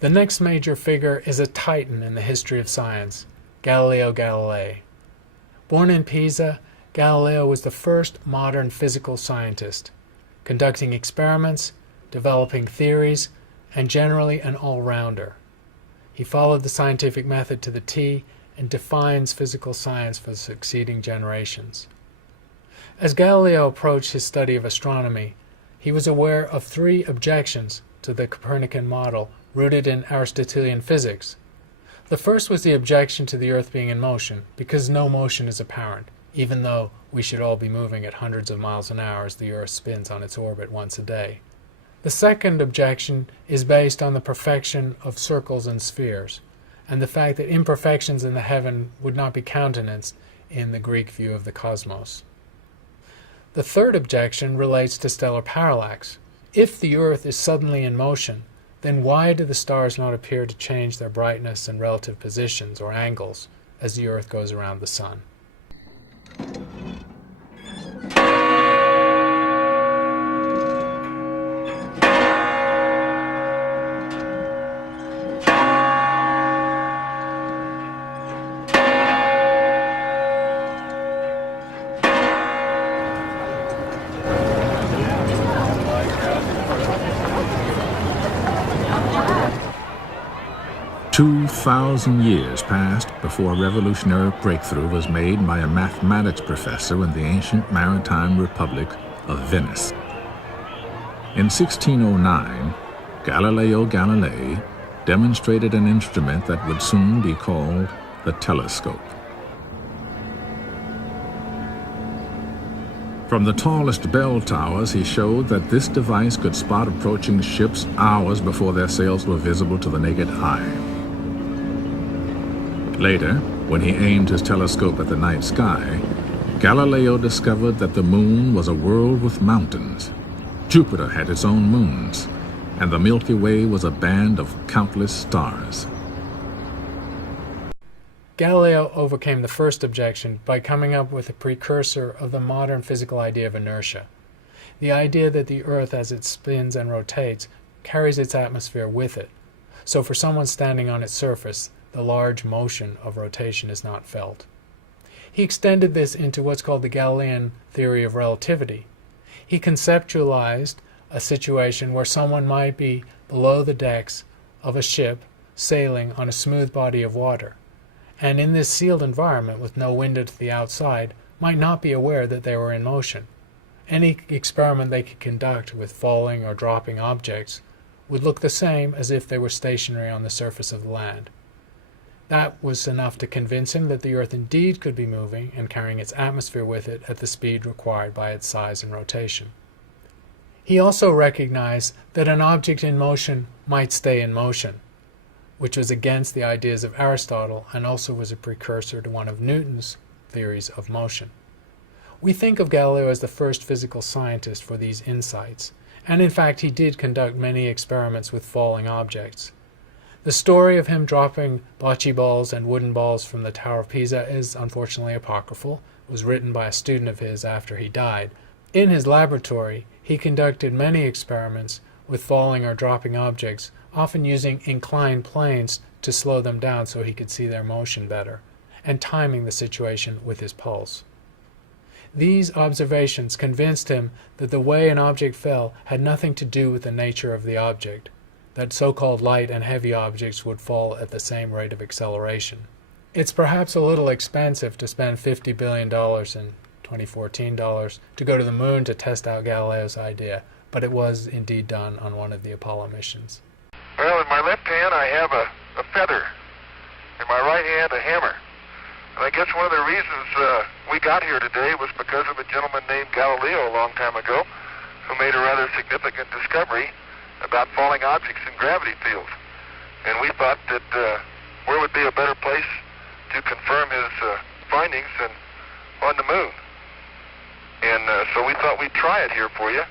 The next major figure is a titan in the history of science, Galileo Galilei. Born in Pisa, Galileo was the first modern physical scientist, conducting experiments, developing theories, and generally an all-rounder. He followed the scientific method to the T and defines physical science for the succeeding generations. As Galileo approached his study of astronomy, he was aware of three objections to the Copernican model rooted in Aristotelian physics. The first was the objection to the Earth being in motion, because no motion is apparent, even though we should all be moving at hundreds of miles an hour as the Earth spins on its orbit once a day. The second objection is based on the perfection of circles and spheres, and the fact that imperfections in the heaven would not be countenanced in the Greek view of the cosmos. The third objection relates to stellar parallax. If the Earth is suddenly in motion, then why do the stars not appear to change their brightness and relative positions or angles as the Earth goes around the Sun? "2,000 years passed before a revolutionary breakthrough was made by a mathematics professor in the ancient maritime republic of Venice. In 1609, Galileo Galilei demonstrated an instrument that would soon be called the telescope. From the tallest bell towers, he showed that this device could spot approaching ships hours before their sails were visible to the naked eye. Later, when he aimed his telescope at the night sky, Galileo discovered that the moon was a world with mountains. Jupiter had its own moons, and the Milky Way was a band of countless stars. Galileo overcame the first objection by coming up with a precursor of the modern physical idea of inertia, the idea that the Earth, as it spins and rotates, carries its atmosphere with it. So for someone standing on its surface, the large motion of rotation is not felt. He extended this into what's called the Galilean theory of relativity. He conceptualized a situation where someone might be below the decks of a ship sailing on a smooth body of water, and in this sealed environment with no window to the outside might not be aware that they were in motion. Any experiment they could conduct with falling or dropping objects would look the same as if they were stationary on the surface of the land. That was enough to convince him that the Earth indeed could be moving and carrying its atmosphere with it at the speed required by its size and rotation. He also recognized that an object in motion might stay in motion, which was against the ideas of Aristotle and also was a precursor to one of Newton's theories of motion. We think of Galileo as the first physical scientist for these insights, and in fact he did conduct many experiments with falling objects. The story of him dropping bocce balls and wooden balls from the Tower of Pisa is unfortunately apocryphal. It was written by a student of his after he died. In his laboratory, he conducted many experiments with falling or dropping objects, often using inclined planes to slow them down so he could see their motion better, and timing the situation with his pulse. These observations convinced him that the way an object fell had nothing to do with the nature of the object, that so-called light and heavy objects would fall at the same rate of acceleration. It's perhaps a little expensive to spend $50 billion in 2014 dollars to go to the moon to test out Galileo's idea, but it was indeed done on one of the Apollo missions. Well, in my left hand I have a feather, in my right hand a hammer. And I guess one of the reasons we got here today was because of a gentleman named Galileo a long time ago who made a rather significant discovery about falling objects in gravity fields. And we thought that where would be a better place to confirm his findings than on the moon. And so we thought we'd try it here for you.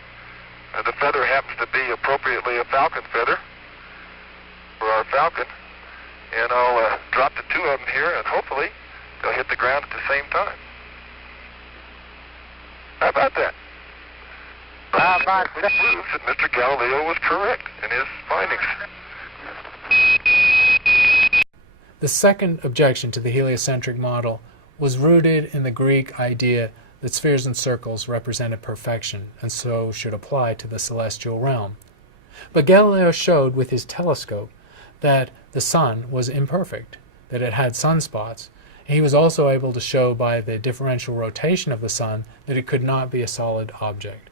The feather happens to be appropriately a falcon feather for our falcon. And I'll drop the two of them here, and hopefully they'll hit the ground at the same time. How about that? Which proves that Mr. Galileo was correct in his findings. The second objection to the heliocentric model was rooted in the Greek idea that spheres and circles represented perfection and so should apply to the celestial realm. But Galileo showed with his telescope that the sun was imperfect, that it had sunspots. He was also able to show by the differential rotation of the sun that it could not be a solid object.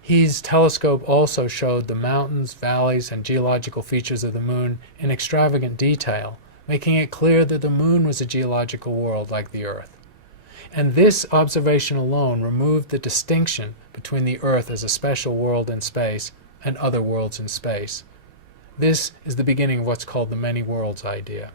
His telescope also showed the mountains, valleys, and geological features of the moon in extravagant detail, making it clear that the moon was a geological world like the Earth. And this observation alone removed the distinction between the Earth as a special world in space and other worlds in space. This is the beginning of what's called the many worlds idea.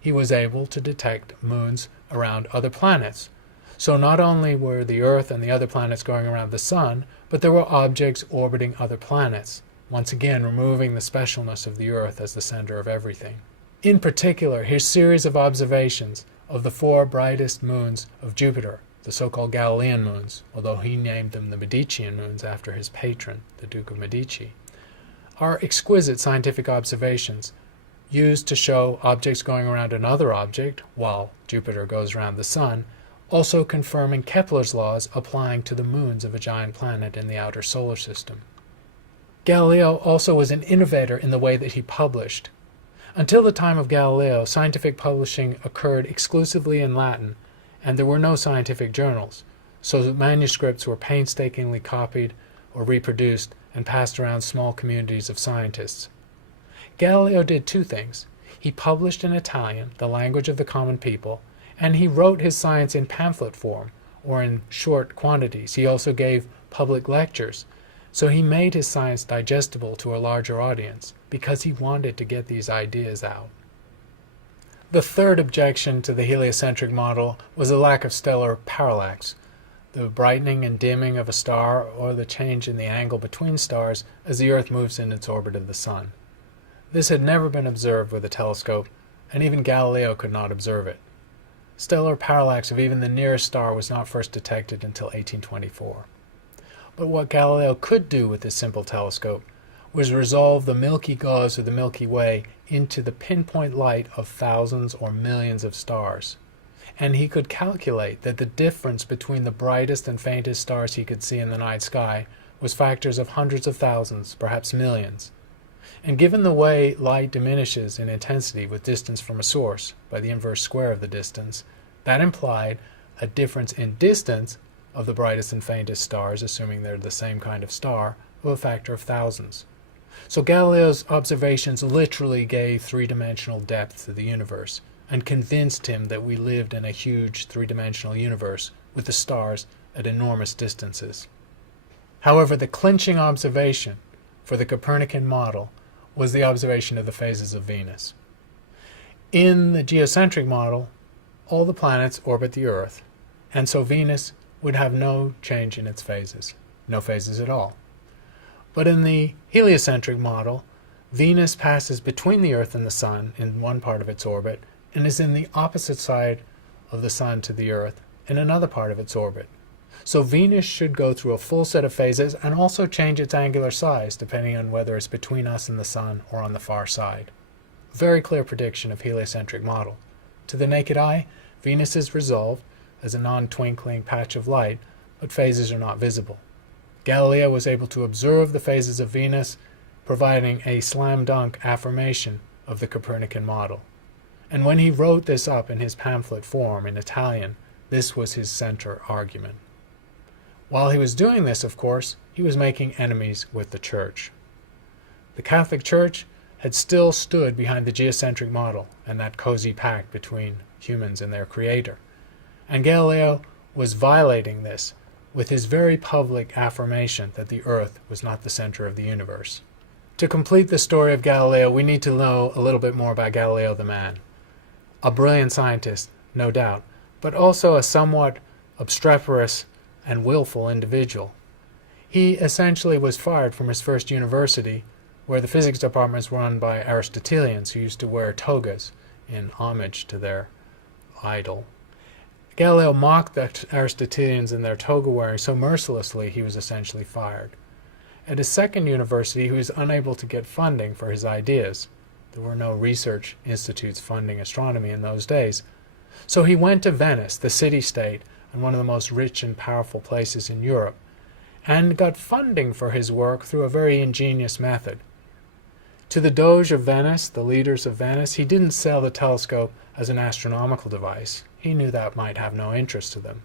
He was able to detect moons around other planets. So not only were the Earth and the other planets going around the Sun, but there were objects orbiting other planets, once again removing the specialness of the Earth as the center of everything. In particular, his series of observations of the 4 brightest moons of Jupiter, the so-called Galilean moons, although he named them the Medicean moons after his patron, the Duke of Medici, are exquisite scientific observations used to show objects going around another object while Jupiter goes around the Sun, also confirming Kepler's laws applying to the moons of a giant planet in the outer solar system. Galileo also was an innovator in the way that he published. Until the time of Galileo, scientific publishing occurred exclusively in Latin, and there were no scientific journals, so manuscripts were painstakingly copied or reproduced and passed around small communities of scientists. Galileo did 2 things. He published in Italian, the language of the common people, and he wrote his science in pamphlet form, or in short quantities. He also gave public lectures, so he made his science digestible to a larger audience, because he wanted to get these ideas out. The third objection to the heliocentric model was a lack of stellar parallax, the brightening and dimming of a star or the change in the angle between stars as the Earth moves in its orbit of the Sun. This had never been observed with a telescope, and even Galileo could not observe it. Stellar parallax of even the nearest star was not first detected until 1824. But what Galileo could do with his simple telescope was resolve the milky gauze of the Milky Way into the pinpoint light of thousands or millions of stars. And he could calculate that the difference between the brightest and faintest stars he could see in the night sky was factors of hundreds of thousands, perhaps millions. And given the way light diminishes in intensity with distance from a source by the inverse square of the distance, that implied a difference in distance of the brightest and faintest stars, assuming they're the same kind of star, of a factor of thousands. So Galileo's observations literally gave 3-dimensional depth to the universe and convinced him that we lived in a huge 3-dimensional universe with the stars at enormous distances. However, the clinching observation for the Copernican model was the observation of the phases of Venus. In the geocentric model, all the planets orbit the Earth, and so Venus would have no change in its phases, no phases at all. But in the heliocentric model, Venus passes between the Earth and the Sun in one part of its orbit and is in the opposite side of the Sun to the Earth in another part of its orbit. So Venus should go through a full set of phases and also change its angular size depending on whether it's between us and the Sun or on the far side. Very clear prediction of heliocentric model. To the naked eye, Venus is resolved as a non-twinkling patch of light, but phases are not visible. Galileo was able to observe the phases of Venus, providing a slam-dunk affirmation of the Copernican model. And when he wrote this up in his pamphlet form in Italian, this was his center argument. While he was doing this, of course, he was making enemies with the Church. The Catholic Church had still stood behind the geocentric model and that cozy pact between humans and their creator. And Galileo was violating this with his very public affirmation that the Earth was not the center of the universe. To complete the story of Galileo, we need to know a little bit more about Galileo the man. A brilliant scientist, no doubt, but also a somewhat obstreperous and willful individual. He essentially was fired from his first university, where the physics department was run by Aristotelians who used to wear togas in homage to their idol. Galileo mocked the Aristotelians in their toga wearing so mercilessly he was essentially fired. At his second university, he was unable to get funding for his ideas. There were no research institutes funding astronomy in those days. So he went to Venice, the city-state, and one of the most rich and powerful places in Europe, and got funding for his work through a very ingenious method. To the Doge of Venice, the leaders of Venice, he didn't sell the telescope as an astronomical device. He knew that might have no interest to them.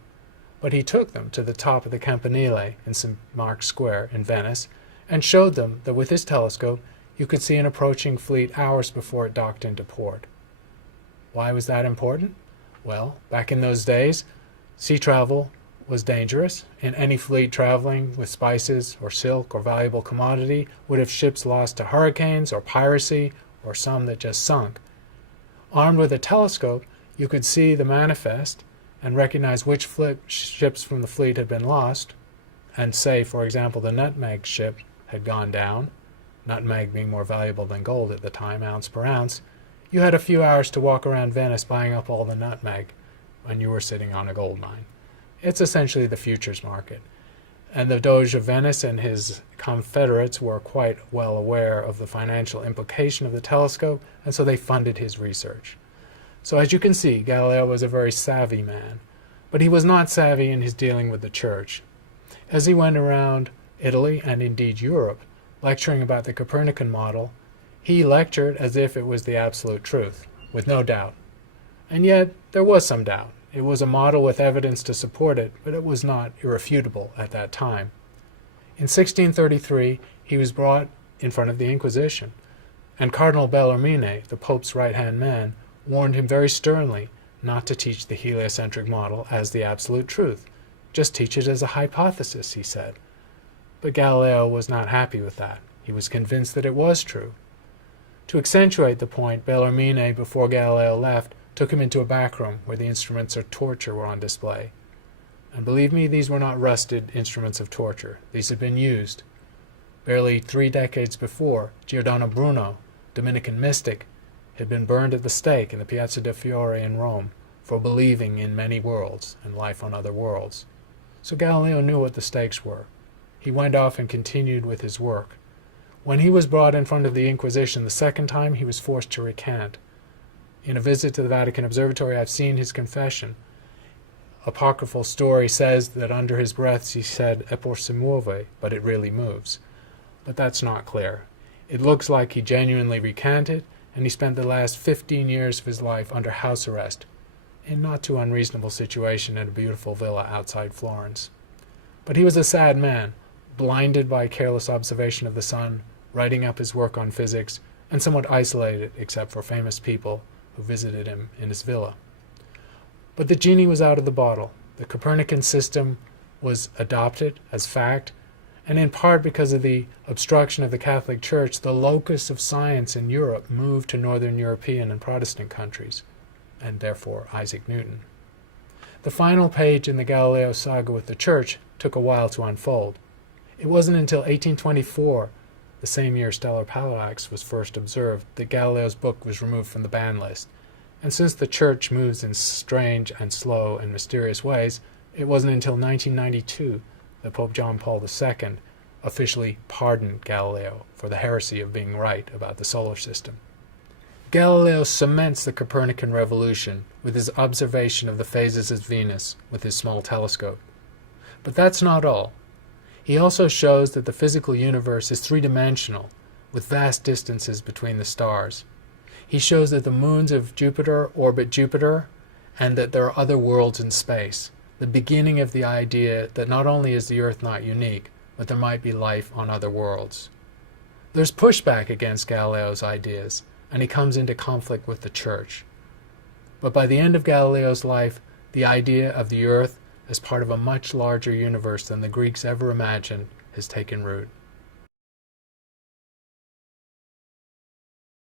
But he took them to the top of the Campanile in St. Mark's Square in Venice and showed them that with his telescope you could see an approaching fleet hours before it docked into port. Why was that important? Well, back in those days, sea travel was dangerous, and any fleet traveling with spices or silk or valuable commodity would have ships lost to hurricanes or piracy or some that just sunk. Armed with a telescope, you could see the manifest and recognize which ships from the fleet had been lost, and say, for example, the Nutmeg ship had gone down, nutmeg being more valuable than gold at the time, ounce per ounce. You had a few hours to walk around Venice buying up all the nutmeg when you were sitting on a gold mine. It's essentially the futures market. And the Doge of Venice and his confederates were quite well aware of the financial implication of the telescope, and so they funded his research. So as you can see, Galileo was a very savvy man, but he was not savvy in his dealing with the church. As he went around Italy and indeed Europe, lecturing about the Copernican model, he lectured as if it was the absolute truth, with no doubt. And yet there was some doubt. It was a model with evidence to support it, but it was not irrefutable at that time. In 1633, he was brought in front of the Inquisition, and Cardinal Bellarmine, the Pope's right-hand man, warned him very sternly not to teach the heliocentric model as the absolute truth. Just teach it as a hypothesis, he said. But Galileo was not happy with that. He was convinced that it was true. To accentuate the point, Bellarmine, before Galileo left, took him into a back room where the instruments of torture were on display. And believe me, these were not rusted instruments of torture. These had been used. Barely 3 decades before, Giordano Bruno, Dominican mystic, had been burned at the stake in the Piazza del Fiore in Rome for believing in many worlds and life on other worlds. So Galileo knew what the stakes were. He went off and continued with his work. When he was brought in front of the Inquisition the second time, he was forced to recant. In a visit to the Vatican Observatory, I've seen his confession. Apocryphal story says that under his breath he said, "Eppur si muove," but it really moves. But that's not clear. It looks like he genuinely recanted, and he spent the last 15 years of his life under house arrest, in not too unreasonable situation at a beautiful villa outside Florence. But he was a sad man, blinded by careless observation of the sun, writing up his work on physics, and somewhat isolated except for famous people who visited him in his villa. But the genie was out of the bottle. The Copernican system was adopted as fact, and in part because of the obstruction of the Catholic Church, the locus of science in Europe moved to Northern European and Protestant countries, and therefore Isaac Newton. The final page in the Galileo saga with the Church took a while to unfold. It wasn't until 1824, the same year stellar parallax was first observed, that Galileo's book was removed from the ban list. And since the Church moves in strange and slow and mysterious ways, it wasn't until 1992 that Pope John Paul II officially pardoned Galileo for the heresy of being right about the solar system. Galileo cements the Copernican Revolution with his observation of the phases of Venus with his small telescope. But that's not all. He also shows that the physical universe is three-dimensional, with vast distances between the stars. He shows that the moons of Jupiter orbit Jupiter, and that there are other worlds in space, the beginning of the idea that not only is the Earth not unique, but there might be life on other worlds. There's pushback against Galileo's ideas, and he comes into conflict with the Church. But by the end of Galileo's life, the idea of the Earth as part of a much larger universe than the Greeks ever imagined has taken root.